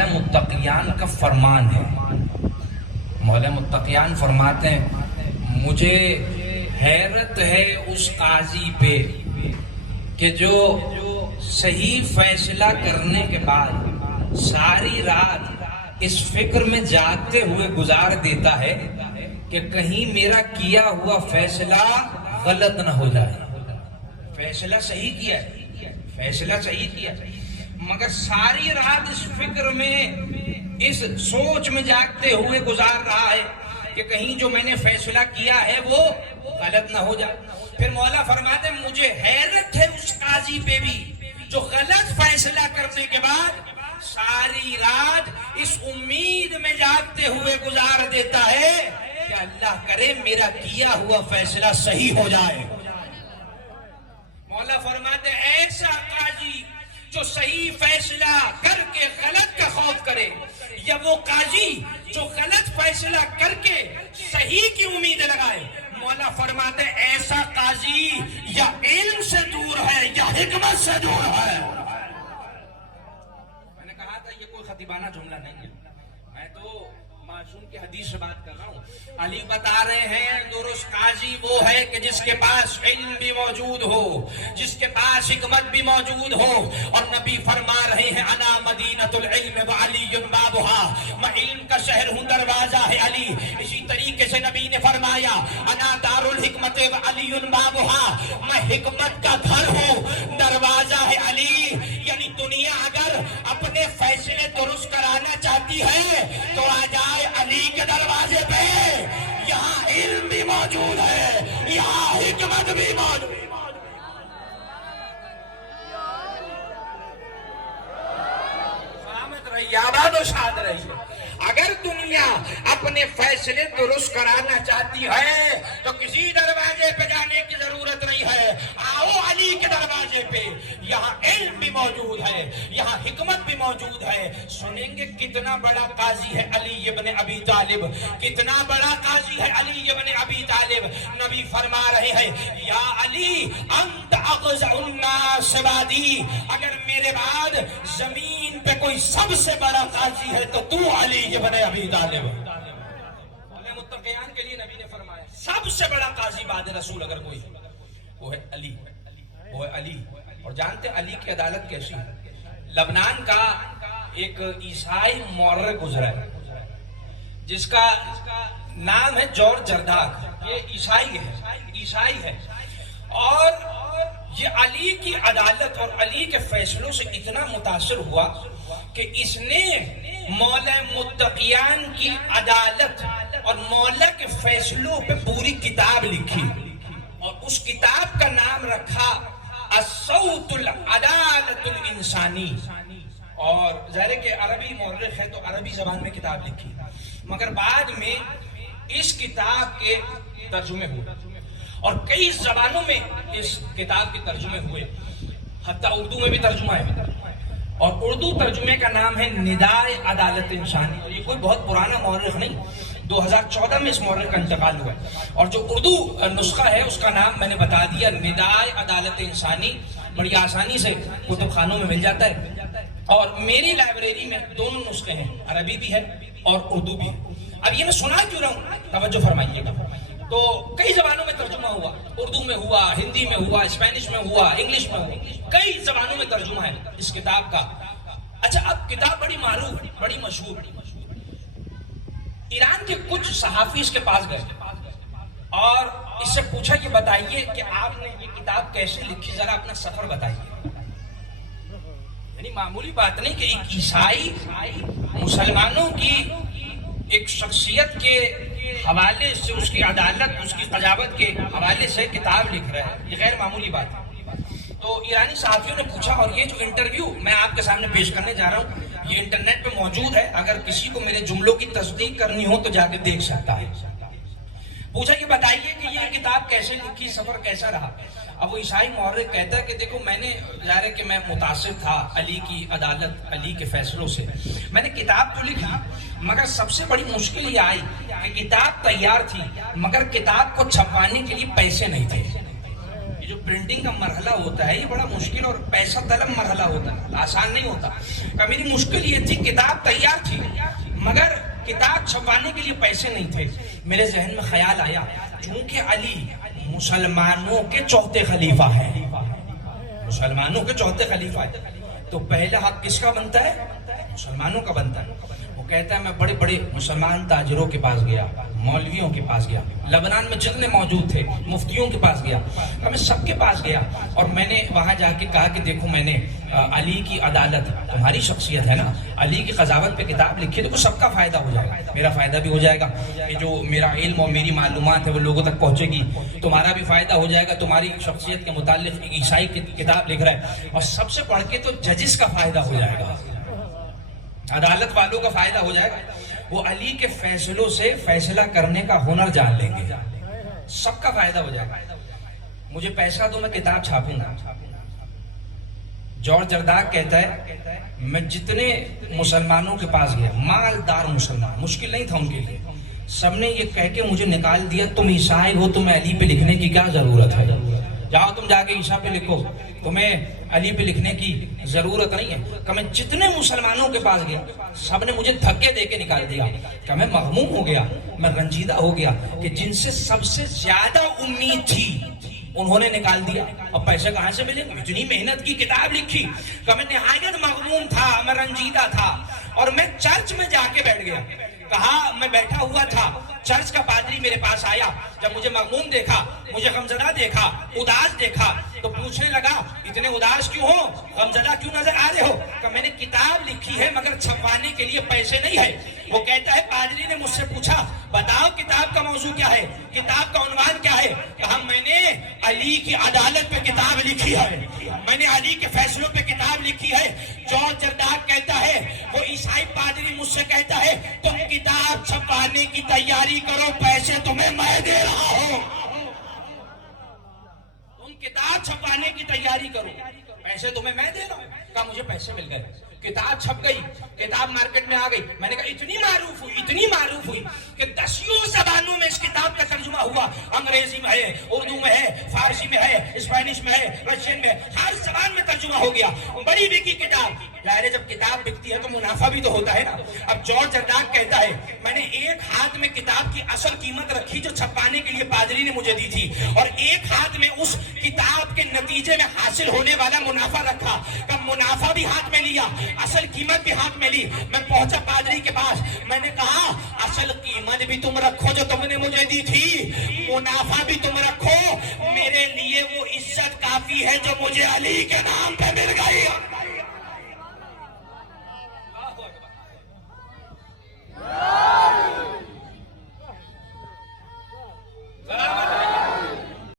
مولا متقیان کا فرمان ہے. مولا متقیان فرماتے ہیں مجھے حیرت ہے اس قاضی پہ کہ جو صحیح فیصلہ کرنے کے بعد ساری رات اس فکر میں جاگتے ہوئے گزار دیتا ہے کہ کہیں میرا کیا ہوا فیصلہ غلط نہ ہو جائے. فیصلہ صحیح کیا ہے، فیصلہ صحیح کیا، مگر ساری رات اس فکر میں، اس سوچ میں جاگتے ہوئے گزار رہا ہے کہ کہیں جو میں نے فیصلہ کیا ہے وہ غلط نہ ہو جائے. پھر مولا فرماتے ہیں مجھے حیرت ہے اس قاضی پہ بھی جو غلط فیصلہ کرنے کے بعد ساری رات اس امید میں جاگتے ہوئے گزار دیتا ہے کہ اللہ کرے میرا کیا ہوا فیصلہ صحیح ہو جائے. مولا فرماتے ہیں ایسا قاضی جو صحیح فیصلہ کر کے غلط کا خوف کرے، یا وہ قاضی جو غلط فیصلہ کر کے صحیح کی امید لگائے، مولا فرماتے ہیں ایسا قاضی یا علم سے دور ہے یا حکمت سے دور ہے. میں نے کہا تھا یہ کوئی خطیبانہ جملہ نہیں ہے، میں تو معصوم کی حدیث سے بات کر رہا ہوں. علی بتا رہے ہیں درست قاضی وہ ہے کہ جس کے پاس علم بھی موجود ہو، جس کے پاس حکمت بھی موجود ہو. اور نبی فرما رہے ہیں انا مدینۃ العلم وعلی بابها، میں علم کا شہر ہوں، دروازہ ہے علی. اسی طریقے سے نبی نے فرمایا انا دار الحکمت وعلی بابها، میں حکمت کا گھر ہوں، دروازہ ہے علی. یعنی دنیا اگر اپنے فیصلے درست کرانا چاہتی ہے تو آ جائے علی کے دروازے پہ. یہاں علم بھی موجود ہے، یہاں حکمت بھی موجود ہے. سلامت رہیے، آباد و شاد رہیے. اگر دنیا اپنے فیصلے درست کرانا چاہتی ہے تو کسی دروازے پہ جانے کی ضرورت نہیں ہے، آؤ علی کے دروازے پہ. یہاں علم بھی موجود ہے، یہاں حکمت بھی موجود ہے. سنیں گے کتنا بڑا قاضی ہے علی ابن ابی طالب، کتنا بڑا قاضی ہے علی ابن ابی طالب. نبی فرما رہے ہیں یا علی انت اغزع الناس بعدی، اگر میرے بعد زمین پہ کوئی سب سے بڑا قاضی ہے تو تو علی ابن ابی طالب. متقیان کے لیے نبی نے فرمایا سب سے بڑا قاضی بعد رسول اگر کوئی وہ ہے علی، وہ ہے علی. اور جانتے علی کی عدالت کیسی ہے؟ لبنان کا ایک عیسائی مورخ گزرا ہے جس کا نام ہے جورج جرداق. یہ عیسائی ہے اور یہ علی کی عدالت اور علی کے فیصلوں سے اتنا متاثر ہوا کہ اس نے مولا متقیان کی عدالت اور مولا کے فیصلوں پہ پوری کتاب لکھی اور اس کتاب کا نام رکھا الصوت العدالت الانسانی. اور ظاہر کہ عربی مورخ ہے تو عربی زبان میں کتاب لکھی، مگر بعد میں اس کتاب کے ترجمے ہوئے اور کئی زبانوں میں اس کتاب کے ترجمے ہوئے، حتیٰ اردو میں بھی ترجمہ ہے. اور اردو ترجمے کا نام ہے ندائے عدالت انسانی. اور یہ کوئی بہت پرانا مورخ نہیں، 2014 میں اس مورخ کا انتقال ہوا ہے. اور جو اردو نسخہ ہے اس کا نام میں نے بتا دیا ندائے عدالت انسانی. بڑی آسانی سے کتب خانوں میں مل جاتا ہے. اور میری لائبریری میں دونوں نسخے ہیں، عربی بھی ہے اور اردو بھی ہے. اب یہ میں سنا کیوں رہا ہوں، توجہ فرمائیے گا. تو کئی زبانوں میں ترجمہ ہوا، اردو میں ہوا، ہندی میں ہوا، اسپینش میں ہوا، انگلش میں ہوا، کئی زبانوں میں ترجمہ ہے اس کتاب کا. اچھا اب کتاب بڑی معروف، بڑی مشہور. ایران کے کچھ صحافی اس کے پاس گئے اور اس سے پوچھا کہ بتائیے کہ آپ نے یہ کتاب کیسے لکھی، ذرا اپنا سفر بتائیے. یعنی معمولی بات نہیں کہ ایک عیسائی مسلمانوں کی ایک شخصیت کے حوالے سے، اس کی عدالت، اس کی قضاوت کے حوالے سے کتاب لکھ رہا ہے، یہ غیر معمولی بات ہے. تو ایرانی صحافیوں نے پوچھا، اور یہ جو انٹرویو میں آپ کے سامنے پیش کرنے جا رہا ہوں یہ انٹرنیٹ پہ موجود ہے، اگر کسی کو میرے جملوں کی تصدیق کرنی ہو تو جا کے دیکھ سکتا ہے. پوچھا کہ بتائیے کہ یہ کتاب کیسے لکھی، سفر کیسا رہا. اب وہ عیسائی مورخ کہتا ہے کہ دیکھو میں نے، ظاہر ہے کہ میں متاثر تھا علی کی عدالت، علی کے فیصلوں سے. میں نے کتاب تو لکھی مگر سب سے بڑی مشکل یہ آئی کہ کتاب تیار تھی مگر کتاب کو چھپوانے کے لیے پیسے نہیں تھے. جو پرنٹنگ کا مرحلہ ہوتا ہے یہ بڑا مشکل اور پیسہ طلب مرحلہ ہوتا ہے, آسان نہیں ہوتا. میری مشکل یہ تھی, کتاب تیار تھی مگر کتاب چھپانے کے لیے پیسے نہیں تھے. میرے ذہن میں خیال آیا چونکہ علی مسلمانوں کے چوتھے خلیفہ ہیں, مسلمانوں کے چوتھے خلیفہ ہیں, تو پہلا حق کس کا بنتا ہے؟ مسلمانوں کا بنتا ہے. وہ کہتا ہے میں بڑے بڑے مسلمان تاجروں کے پاس گیا, مولویوں کے پاس گیا, لبنان میں جتنے موجود تھے مفتیوں کے پاس گیا, میں سب کے پاس گیا اور میں نے وہاں جا کے کہا کہ دیکھو میں نے علی کی عدالت, تمہاری شخصیت ہے نا, علی کی قضاوت پہ کتاب لکھی تو سب کا فائدہ ہو جائے گا, میرا فائدہ بھی ہو جائے گا, کہ جو میرا علم اور میری معلومات ہے وہ لوگوں تک پہنچے گی, تمہارا بھی فائدہ ہو جائے گا, تمہاری شخصیت کے متعلق عیسائی کی کتاب لکھ رہا ہے, اور سب سے پڑھ کے تو ججز کا فائدہ ہو جائے گا, عدالت والوں کا فائدہ ہو جائے گا. وہ علی کے فیصلوں سے فیصلہ کرنے کا ہنر جان لیں گے, سب کا فائدہ ہو جائے گا. مجھے پیسہ دو میں کتاب چھاپوں گا. جارج جرداق کہتا ہے میں جتنے مسلمانوں کے پاس گیا, مالدار مسلمان, مشکل نہیں تھا ان کے لیے, سب نے یہ کہہ کے مجھے نکال دیا تم عیسائی ہو, تمہیں علی پہ لکھنے کی کیا ضرورت ہے, جاؤ تم جا کے عیسیٰ پہ لکھو, تمہیں علی پہ لکھنے کی ضرورت نہیں ہے. کہ میں جتنے مسلمانوں کے پاس گیا سب نے مجھے دھکے دے کے نکال دیا, کہ میں مغموم ہو گیا, میں رنجیدہ ہو گیا کہ جن سے سب سے زیادہ امید تھی انہوں نے نکال دیا, اب پیسے کہاں سے ملے, اتنی محنت کی کتاب لکھی. کہ میں نہایت مغموم تھا, میں رنجیدہ تھا, اور میں چرچ میں جا کے بیٹھ گیا. کہا میں بیٹھا ہوا تھا, چرچ کا پادری میرے پاس آیا, جب مجھے مغموم دیکھا, مجھے غمزدہ دیکھا, اداس دیکھا, تو پوچھنے لگا اتنے اداس کیوں ہو, غمزدہ کیوں نظر آ رہے ہو؟ کہ میں نے کتاب لکھی ہے مگر چھپوانے کے لیے پیسے نہیں ہے. وہ کہتا ہے پادری نے مجھ سے پوچھا بتاؤ کتاب کا موضوع کیا ہے, کتاب کا عنوان کیا ہے؟ کہا میں نے علی کی عدالت پہ کتاب لکھی ہے, میں نے علی کے فیصلوں پہ کتاب لکھی ہے. جارج جرداق کہتا ہے وہ عیسائی پادری مجھ سے کہتا ہے تم کتاب چھپانے کی تیاری کرو, پیسے تمہیں میں دے رہا ہوں, تم کتاب چھپانے کی تیاری کرو, پیسے تمہیں میں دے رہا ہوں. کہا مجھے پیسے مل گئے, کتاب چھپ گئی, کتاب مارکیٹ میں آ گئی. میں نے کہا اتنی معروف ہوئی کہ 10 زبانوں میں اس کتاب کا ترجمہ ہوا, انگریزی میں ہے, اردو میں ہے, فارسی میں ہے, اسپینش میں ہے, رشین میں, ہر زبان میں ترجمہ ہو گیا, بڑی بکی کتاب. ظاہر ہے جب کتاب بکتی ہے تو منافع بھی تو ہوتا ہے نا. اب جارج جرداق کہتا ہے میں نے ایک ہاتھ میں کتاب کی اصل قیمت رکھی جو چھپانے کے لیے پادری نے مجھے دی تھی, اور ایک ہاتھ میں اس کتاب کے نتیجے میں حاصل ہونے والا منافع رکھا. کب منافع بھی ہاتھ میں لیا, اصل قیمت بھی ہاتھ میں لی. میں پہنچا پادری کے پاس, میں نے کہا اصل قیمت بھی تم رکھو جو تم نے مجھے دی تھی, منافع بھی تم رکھو, میرے لیے وہ عزت کافی ہے جو مجھے علی کے نام پہ مل گئی.